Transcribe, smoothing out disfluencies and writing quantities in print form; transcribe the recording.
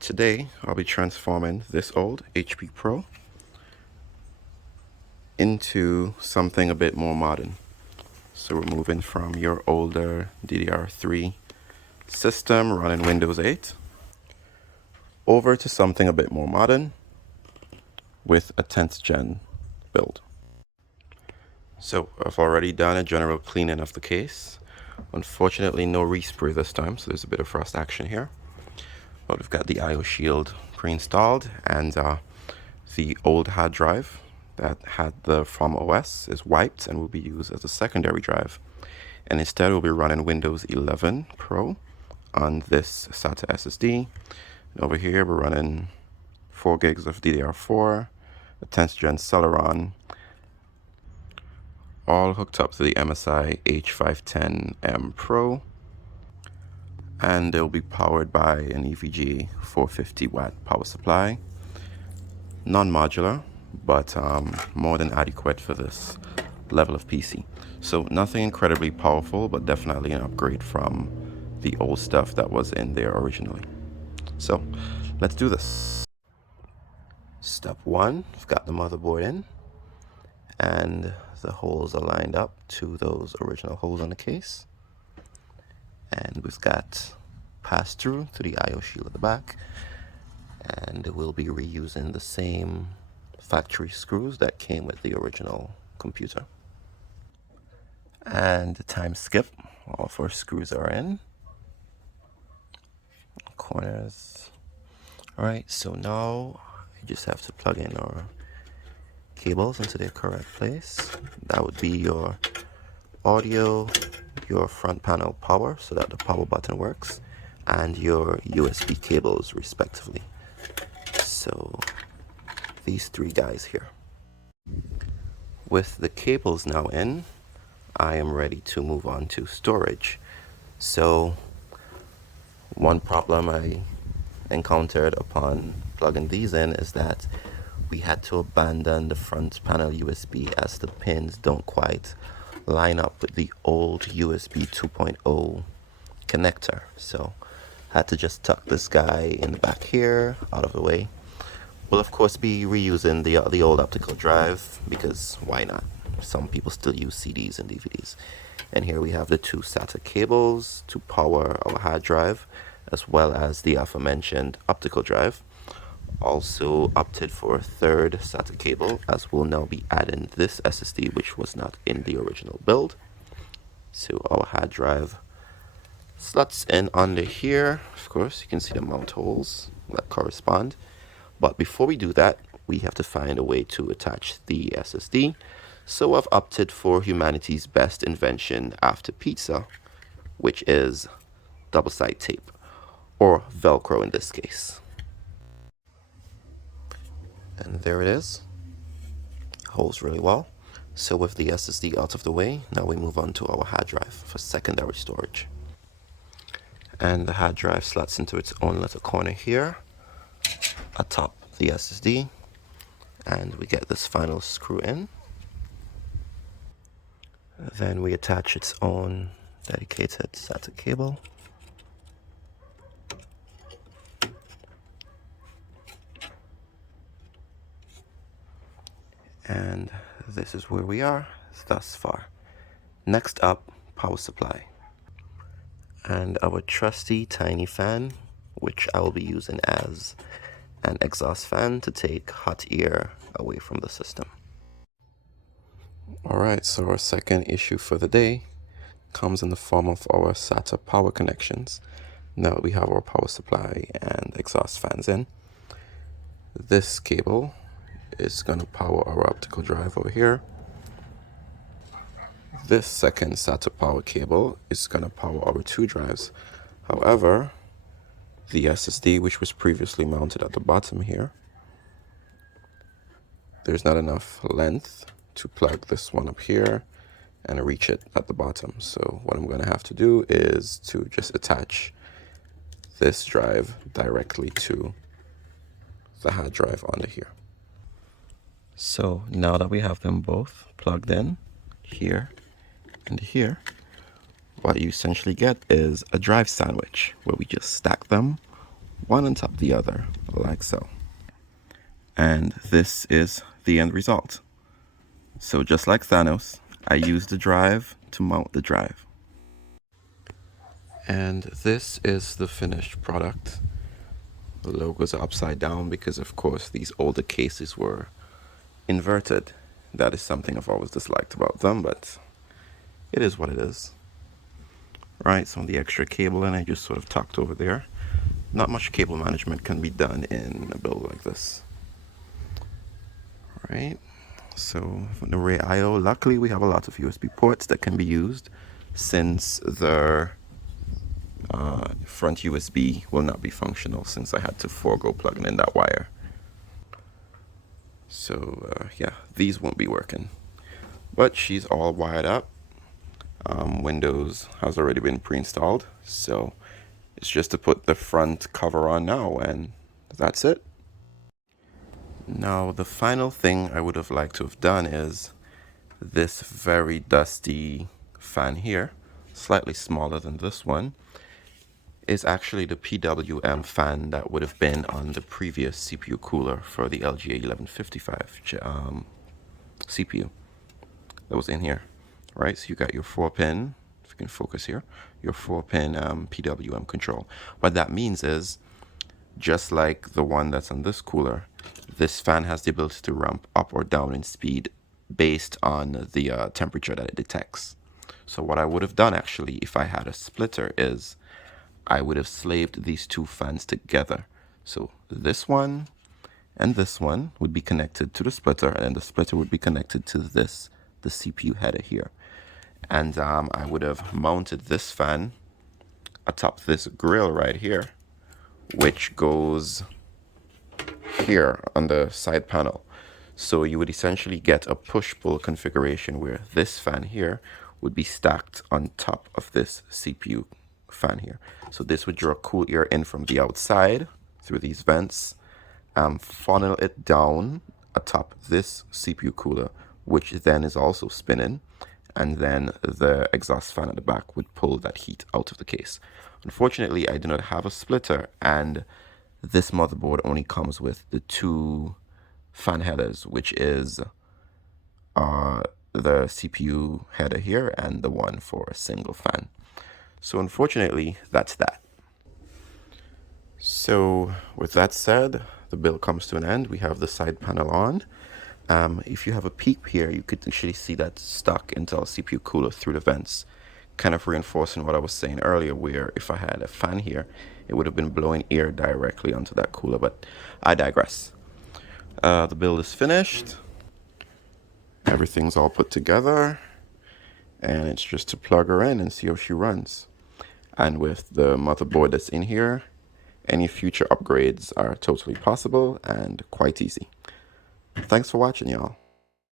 Today I'll be transforming this old HP Pro into something a bit more modern. So we're moving from your older DDR3 system running Windows 8 over to something a bit more modern with a 10th gen build. So I've already done a general cleaning of the case. Unfortunately no respray this time, so there's a bit of frost action here. But we've got the IO shield pre-installed, and the old hard drive that had the from OS is wiped and will be used as a secondary drive. And instead we'll be running Windows 11 Pro on this SATA SSD. And over here we're running 4 gigs of DDR4, a 10th gen Celeron, all hooked up to the MSI H510M Pro, and they'll be powered by an EVGA 450 watt power supply. Non-modular, but more than adequate for this level of PC. So nothing incredibly powerful, but definitely an upgrade from the old stuff that was in there originally. So let's do this. Step 1, we've got the motherboard in, and the holes are lined up to those original holes on the case. And we've got pass-through to the IO shield at the back, and we'll be reusing the same factory screws that came with the original computer. And the time skip, all 4 screws are in. Corners. Alright, so now you just have to plug in our cables into their correct place. That would be your audio, your front panel power, so that the power button works, and your USB cables respectively. So these 3 guys here. With the cables now in, I am ready to move on to storage. So one problem I encountered upon plugging these in is that we had to abandon the front panel USB as the pins don't quite line up with the old USB 2.0 connector. So had to just tuck this guy in the back here out of the way. We'll of course be reusing the old optical drive, because why not? Some people still use CDs and DVDs. And here we have the 2 SATA cables to power our hard drive, as well as the aforementioned optical drive. Also opted for a 3rd SATA cable, as we'll now be adding this SSD, which was not in the original build. So our hard drive slots in under here. Of course, you can see the mount holes that correspond. But before we do that, we have to find a way to attach the SSD. So I've opted for humanity's best invention after pizza, which is double-side tape, or Velcro in this case. And there it is. Holds really well. So with the SSD out of the way, now we move on to our hard drive for secondary storage. And the hard drive slots into its own little corner here, atop the SSD, and we get this final screw in. Then we attach its own dedicated SATA cable. And this is where we are thus far. Next up, power supply. And our trusty tiny fan, which I will be using as an exhaust fan to take hot air away from the system. Alright, so our second issue for the day comes in the form of our SATA power connections. Now that we have our power supply and exhaust fans in, this cable is going to power our optical drive over here. This second SATA power cable is going to power our 2 drives. However, the SSD, which was previously mounted at the bottom here, there's not enough length to plug this one up here and reach it at the bottom. So what I'm going to have to do is to just attach this drive directly to the hard drive under here. So now that we have them both plugged in here and here, what you essentially get is a drive sandwich where we just stack them one on top of the other, like so. And this is the end result. So just like Thanos, I used the drive to mount the drive. And this is the finished product. The logos are upside down because, of course, these older cases were inverted. That is something I've always disliked about them, but it is what it is. Right, some of the extra cable, and I just sort of tucked over there. Not much cable management can be done in a build like this. Right, so the array I/O, luckily we have a lot of USB ports that can be used, since the front USB will not be functional since I had to forego plugging in that wire. So yeah, these won't be working, but she's all wired up. Windows has already been pre-installed, so it's just to put the front cover on now, and that's it. Now the final thing I would have liked to have done is this very dusty fan here, slightly smaller than this one, is actually the PWM fan that would have been on the previous CPU cooler for the LGA 1155 CPU that was in here. Right, so you got your 4-pin, if you can focus here, your 4-pin PWM control. What that means is, just like the one that's on this cooler, this fan has the ability to ramp up or down in speed based on the temperature that it detects. So what I would have done actually, if I had a splitter, is I would have slaved these two fans together. So this one and this one would be connected to the splitter, and then the splitter would be connected to this, the CPU header here. And I would have mounted this fan atop this grill right here, which goes here on the side panel. So you would essentially get a push-pull configuration where this fan here would be stacked on top of this CPU fan here. So this would draw cool air in from the outside through these vents, funnel it down atop this CPU cooler, which then is also spinning, and then the exhaust fan at the back would pull that heat out of the case. Unfortunately, I do not have a splitter, and this motherboard only comes with the two fan headers, which is the CPU header here and the one for a single fan. So unfortunately, that's that. So with that said, the build comes to an end. We have the side panel on. If you have a peek here, you could actually see that stock Intel CPU cooler through the vents, kind of reinforcing what I was saying earlier, where if I had a fan here, it would have been blowing air directly onto that cooler, but I digress. The build is finished. Everything's all put together, and it's just to plug her in and see how she runs. And with the motherboard that's in here, any future upgrades are totally possible and quite easy. Thanks for watching, y'all.